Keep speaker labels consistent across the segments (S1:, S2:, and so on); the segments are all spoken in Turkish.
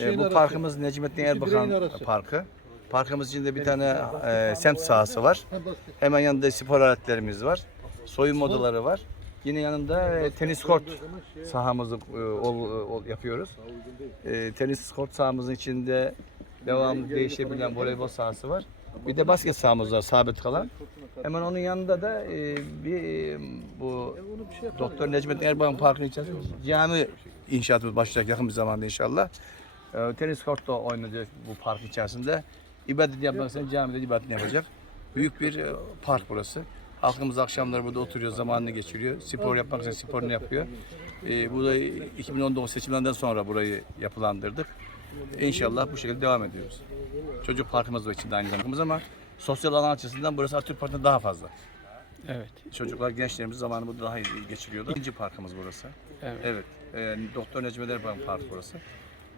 S1: E, bu parkımız Necmettin Erbakan. Parkı. Parkımız içinde bir tane e, semt sahası var. Hemen yanında spor aletlerimiz var. Soyunma odaları var. Yine yanında e, tenis kort sahamızı e, ol- ol- yapıyoruz. E, tenis kort sahamızın içinde devam değişebilen voleybol sahası var. Bir de basket sahamız var sabit kalan. Hemen onun yanında da e, bir e, bu Doktor Necmettin Erbakan Parkı'nın içerisinde cami inşaatımız başlayacak yakın bir zamanda inşallah. E, tenis kortta oynayacak bu park içerisinde. İbadet yapmak isteyen camide ibadet yapacak. Büyük bir e, park burası. Halkımız akşamları burada oturuyor, zamanını geçiriyor. Spor yapmak için sporunu yapıyor. E, bu da 2019 seçimlerinden sonra burayı yapılandırdık. İnşallah bu şekilde devam ediyoruz. Çocuk parkımız var içinde aynı zamanda ama sosyal alan açısından burası Atatürk Parkı'ndan daha fazla.
S2: Evet.
S1: Çocuklar, gençlerimiz zamanı burada daha iyi geçiriyorlar. İkinci parkımız burası.
S2: Evet.
S1: Evet. E, Doktor Necmi Erbakan Parkı burası.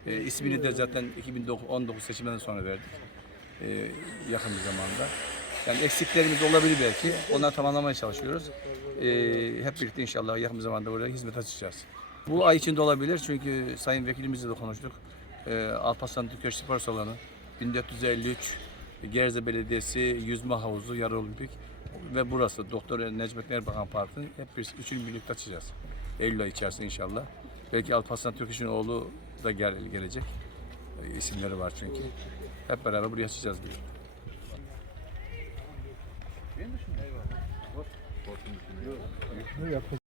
S1: E, ismini de zaten 2019 seçimlerinden sonra verdik. E, yakın bir zamanda. Yani eksiklerimiz olabilir belki. Onları tamamlamaya çalışıyoruz. E, hep birlikte inşallah yakın bir zamanda buraya hizmet açacağız. Bu ay içinde olabilir çünkü Sayın Vekilimizle de konuştuk. E, Alparslan Türköş Spor Salonu, 1453, Gerze Belediyesi, Yüzme Havuzu, Yarı Olimpik ve burası Doktor Necmettin Erbakan Parkı. Hep bir üçünü birlikte açacağız. Eylül ayı içerisinde inşallah. Belki Alparslan Türkeş'in oğlu da gel, gelecek. E, isimleri var çünkü. Hep beraber buraya açacağız bir.
S3: Yaklaşık